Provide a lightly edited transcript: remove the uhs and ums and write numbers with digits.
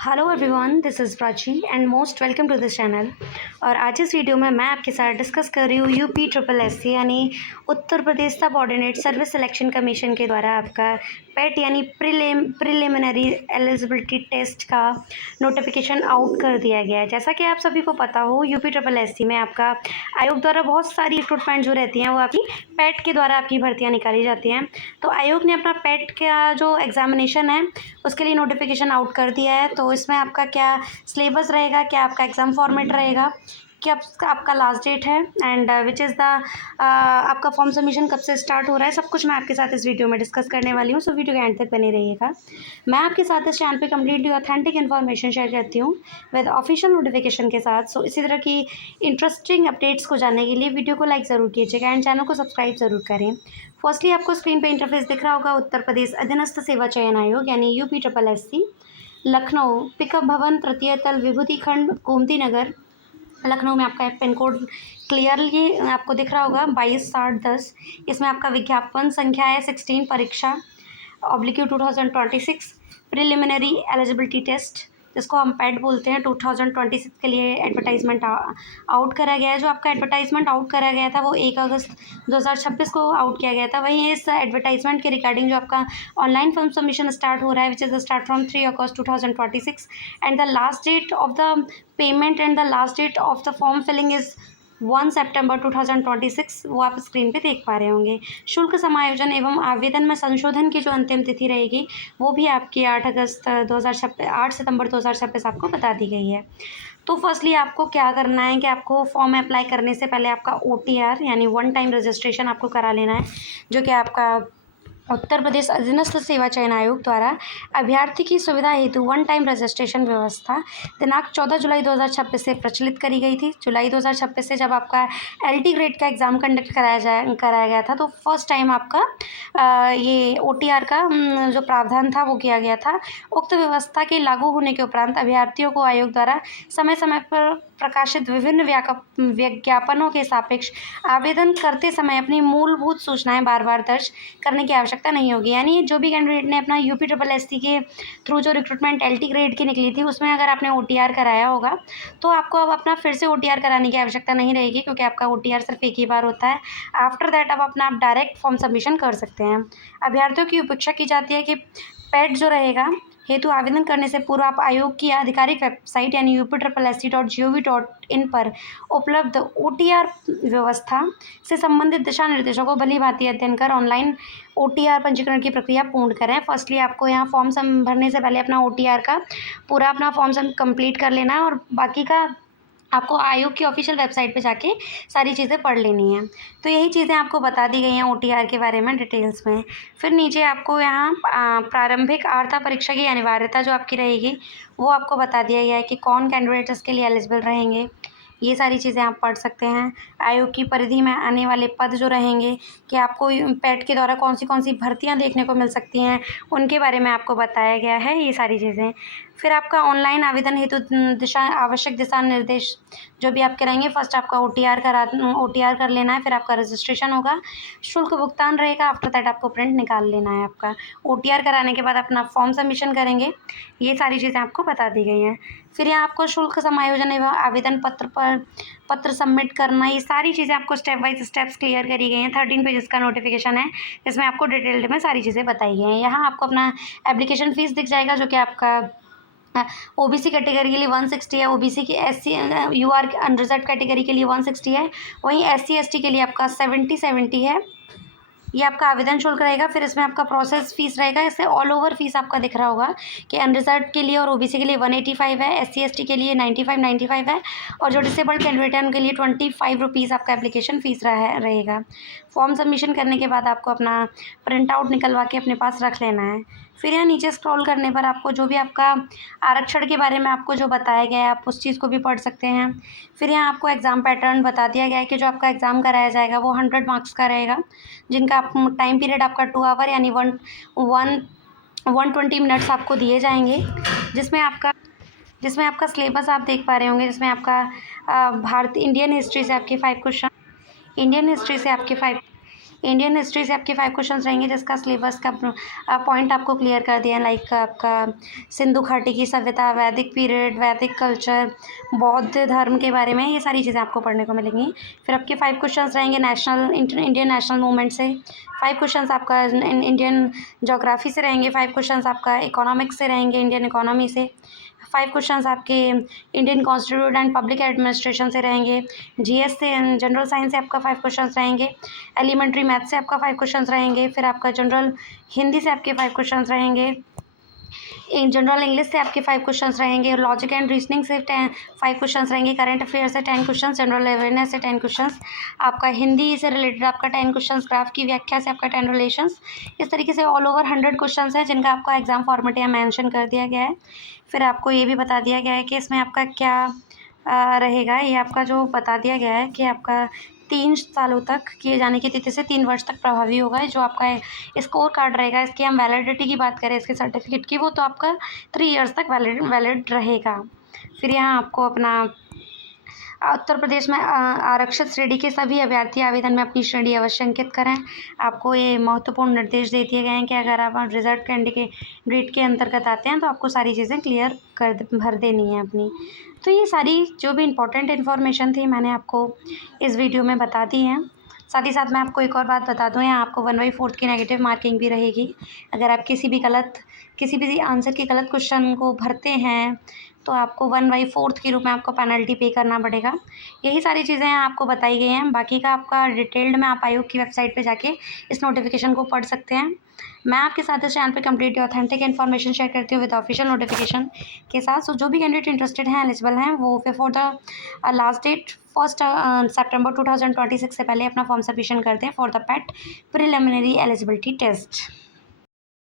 Hello everyone, this is Prachi and most welcome to this channel. और आज इस video में मैं आपके साथ डिस्कस कर रही हूँ यूपी ट्रिपल एससी यानी Uttar Pradesh subordinate service selection commission के द्वारा आपका पेट यानी प्रिलिमिनरी एलिजिबिलिटी टेस्ट का नोटिफिकेशन आउट कर दिया गया है। जैसा कि आप सभी को पता हो, यूपी ट्रिपल एससी में आपका आयोग द्वारा बहुत सारी रिक्रूटमेंट जो रहती हैं वो आपकी पेट के द्वारा आपकी भर्तियाँ निकाली जाती हैं। तो आयोग ने अपना पेट का जो एग्जामिनेशन है उसके लिए नोटिफिकेशन आउट कर दिया है। तो इसमें आपका क्या सिलेबस रहेगा, क्या आपका एग्ज़ाम फॉर्मेट रहेगा, क्या आपका लास्ट डेट है एंड विच इज़ द आपका फॉर्म सबमिशन कब से स्टार्ट हो रहा है, सब कुछ मैं आपके साथ इस वीडियो में डिस्कस करने वाली हूँ। सो वीडियो के एंड तक बने रहिएगा। मैं आपके साथ इस चैनल पे कम्प्लीटली ऑथेंटिक इन्फॉर्मेशन शेयर करती हूँ विद ऑफिशियल नोटिफिकेशन के साथ। सो इसी तरह की इंटरेस्टिंग अपडेट्स को जानने के लिए वीडियो को लाइक ज़रूर कीजिएगा एंड चैनल को सब्सक्राइब ज़रूर करें। फर्स्टली आपको स्क्रीन पे इंटरफेस दिख रहा होगा, उत्तर प्रदेश अधीनस्थ सेवा चयन आयोग यानी UP triple SC, Lucknow, pickup भवन, तृतीय तल, विभूति खंड, गोमती नगर, लखनऊ में आपका पिन कोड क्लियरली आपको दिख रहा होगा 226010। इसमें आपका विज्ञापन संख्या है 16, परीक्षा ऑब्लिक्यू 2026 प्रिलिमिनरी एलिजिबिलिटी टेस्ट जिसको हम पैट बोलते हैं 2026 के लिए एडवर्टाइजमेंट आउट करा गया है। जो आपका एडवर्टाइजमेंट आउट करा गया था वो 1 अगस्त 2026 को आउट किया गया था। वहीं इस एडवर्टाइजमेंट के रिगार्डिंग जो आपका ऑनलाइन फॉर्म सबमिशन स्टार्ट हो रहा है which is start from 3 August 2026 and the last date of the payment and the last date of the form filling is 1 September 2026। वो आप स्क्रीन पे देख पा रहे होंगे। शुल्क समायोजन एवं आवेदन में संशोधन की जो अंतिम तिथि रहेगी वो भी आपकी 8 सितंबर 2026 आपको बता दी गई है। तो फर्स्टली आपको क्या करना है कि आपको फॉर्म अप्लाई करने से पहले आपका OTR यानी वन टाइम रजिस्ट्रेशन आपको करा लेना है, जो कि आपका उत्तर प्रदेश अधीनस्थ सेवा चयन आयोग द्वारा अभ्यर्थी की सुविधा हेतु वन टाइम रजिस्ट्रेशन व्यवस्था दिनांक 14 जुलाई 2026 से प्रचलित करी गई थी। जुलाई 2026 से जब आपका LT ग्रेड का एग्ज़ाम कंडक्ट कराया गया था तो फर्स्ट टाइम आपका ये OTR का जो प्रावधान था वो किया गया था। उक्त व्यवस्था के लागू होने के उपरांत अभ्यर्थियों को आयोग द्वारा समय समय पर प्रकाशित विभिन्न विज्ञापनों के सापेक्ष आवेदन करते समय अपनी मूलभूत सूचनाएं बार बार दर्ज करने की आवश्यकता नहीं होगी। यानी जो भी कैंडिडेट ने अपना यूपी ट्रिपल एससी के थ्रू जो रिक्रूटमेंट LT ग्रेड की निकली थी उसमें अगर आपने OTR कराया होगा तो आपको अब अपना फिर से OTR कराने की आवश्यकता नहीं रहेगी, क्योंकि आपका OTR सिर्फ एक ही बार होता है। आफ्टर दैट अब अपना आप डायरेक्ट फॉर्म सबमिशन कर सकते हैं। अभ्यर्थियों की अपेक्षा की जाती है कि पेट जो रहेगा हेतु आवेदन करने से पूर्व आप आयोग की आधिकारिक वेबसाइट यानी uptripplesc.gov.in पर उपलब्ध OTR व्यवस्था से संबंधित दिशा निर्देशों को भली भांति अध्ययन कर ऑनलाइन OTR पंजीकरण की प्रक्रिया पूर्ण करें। फर्स्टली आपको यहाँ फॉर्म भरने से पहले अपना OTR का पूरा अपना फॉर्म कंप्लीट कर लेना है और बाकी का आपको आयोग की ऑफिशियल वेबसाइट पे जाके सारी चीज़ें पढ़ लेनी हैं। तो यही चीज़ें आपको बता दी गई हैं OTR के बारे में डिटेल्स में। फिर नीचे आपको यहाँ प्रारंभिक आर्ता परीक्षा की अनिवार्यता जो आपकी रहेगी वो आपको बता दिया गया है कि कौन कैंडिडेट इसके लिए एलिजिबल रहेंगे। ये सारी चीज़ें आप पढ़ सकते हैं। आयोग की परिधि में आने वाले पद जो रहेंगे कि आपको पेट के द्वारा कौन सी भर्तियां देखने को मिल सकती हैं उनके बारे में आपको बताया गया है, ये सारी चीज़ें। फिर आपका ऑनलाइन आवेदन हेतु आवश्यक दिशा निर्देश जो भी आपके रहेंगे, फर्स्ट आपका OTR कर लेना है, फिर आपका रजिस्ट्रेशन होगा, शुल्क भुगतान रहेगा, आफ्टर दैट आपको प्रिंट निकाल लेना है। आपका OTR कराने के बाद अपना फॉर्म सबमिशन करेंगे। ये सारी चीज़ें आपको बता दी गई हैं। फिर यहाँ आपको शुल्क समायोजन एवं आवेदन पत्र सबमिट करना, ये सारी चीज़ें आपको स्टेप बाय स्टेप्स क्लियर करी गई हैं। 13 पेजेस का नोटिफिकेशन है, इसमें आपको डिटेल्ड में सारी चीज़ें बताई गई हैं। यहाँ आपको अपना एप्लीकेशन फ़ीस दिख जाएगा जो कि आपका OBC कैटेगरी के लिए 160 है, OBC की SC UR अनरिजर्व कैटेगरी के लिए 160 है, वहीं SC ST के लिए आपका 70 है। ये आपका आवेदन शुल्क रहेगा। फिर इसमें आपका प्रोसेस फीस रहेगा। इससे ऑल ओवर फीस आपका दिख रहा होगा कि अनरिजर्व के लिए और OBC के लिए 185 है, SC ST के लिए 95 है और जो डिसेबल्ड कैंडिडेट है उनके लिए 25 रुपीज़ आपका एप्लीकेशन फ़ीस रहेगा। फॉर्म सबमिशन करने के बाद आपको अपना प्रिंट आउट निकलवा के अपने पास रख लेना है। फिर यहाँ नीचे स्क्रॉल करने पर आपको जो भी आपका आरक्षण के बारे में आपको जो बताया गया है आप उस चीज़ को भी पढ़ सकते हैं। फिर यहाँ आपको एग्ज़ाम पैटर्न बता दिया गया है कि जो आपका एग्ज़ाम कराया जाएगा वो 100 मार्क्स का रहेगा, जिनका आप टाइम पीरियड आपका 2 आवर यानी 120 मिनट्स आपको दिए जाएंगे, जिसमें आपका सिलेबस आप देख पा रहे होंगे, जिसमें आपका इंडियन हिस्ट्री से आपके 5 क्वेश्चन, इंडियन हिस्ट्री से आपके 5 इंडियन हिस्ट्री से आपके 5 क्वेश्चंस रहेंगे, जिसका सिलेबस का पॉइंट आपको क्लियर कर दिया है, लाइक आपका सिंधु घाटी की सभ्यता, वैदिक पीरियड, वैदिक कल्चर, बौद्ध धर्म के बारे में, ये सारी चीज़ें आपको पढ़ने को मिलेंगी। फिर आपके 5 क्वेश्चंस रहेंगे इंडियन नेशनल मूवमेंट से, 5 क्वेश्चंस आपका इंडियन ज्योग्राफी से रहेंगे, 5 क्वेश्चंस आपका इकोनॉमिक्स से रहेंगे, इंडियन इकोनॉमी से, 5 क्वेश्चंस आपके Indian constitute and public administration से रहेंगे, जीएस से जनरल साइंस से आपका 5 क्वेश्चंस रहेंगे, एलिमेंट्री मैथ से आपका 5 क्वेश्चंस रहेंगे, फिर आपका जनरल हिंदी से आपके 5 क्वेश्चंस रहेंगे, जनरल इंग्लिश से आपके 5 क्वेश्चंस रहेंगे, लॉजिक एंड रीजनिंग से 5 क्वेश्चंस रहेंगे, करंट अफेयर से 10 क्वेश्चंस, जनरल अवेयरनेस से 10 क्वेश्चंस, आपका हिंदी से रिलेटेड आपका 10 क्वेश्चंस, ग्राफ की व्याख्या से आपका 10 रिलेशंस। इस तरीके से ऑल ओवर 100 क्वेश्चंस हैं जिनका आपका एग्जाम फॉर्मेट यहाँ मेंशन कर दिया गया है। फिर आपको ये भी बता दिया गया है कि इसमें आपका क्या रहेगा। ये आपका जो बता दिया गया है कि आपका 3 सालों तक किए जाने की तिथि से 3 वर्ष तक प्रभावी होगा। जो आपका स्कोर कार्ड रहेगा, इसकी हम वैलिडिटी की बात करें, इसके सर्टिफिकेट की, वो तो आपका 3 इयर्स तक वैलिड रहेगा। फिर यहाँ आपको अपना उत्तर प्रदेश में आरक्षित श्रेणी के सभी अभ्यर्थी आवेदन में अपनी श्रेणी अवश्य अंकित करें। आपको ये महत्वपूर्ण निर्देश दे दिए गए हैं कि अगर आप रिजर्व कैंडिडेट के अंतर्गत आते हैं तो आपको सारी चीज़ें क्लियर भर देनी है अपनी। तो ये सारी जो भी इम्पोर्टेंट इन्फॉर्मेशन थी मैंने आपको इस वीडियो में बता दी हैं। साथ ही साथ मैं आपको एक और बात बता दूं, यहाँ आपको 1/4 की नेगेटिव मार्किंग भी रहेगी। अगर आप किसी भी आंसर के गलत क्वेश्चन को भरते हैं तो आपको 1/4 के रूप में आपको पेनल्टी पे करना पड़ेगा। यही सारी चीज़ें आपको बताई गई हैं। बाकी का आपका डिटेल्ड में आप आयोग की वेबसाइट पे जाके इस नोटिफिकेशन को पढ़ सकते हैं। मैं आपके साथ इस चैनल पे कंप्लीटली ऑथेंटिक इन्फॉर्मेशन शेयर करती हूँ विद ऑफिशियल नोटिफिकेशन के साथ। सो जो भी कैंडिडेट इंटरेस्टेड हैं, एलिजिबल हैं, वो before the last date 1 September 2026 से पहले अपना फॉर्म सबमिशन कर दें for the PET preliminary eligibility test.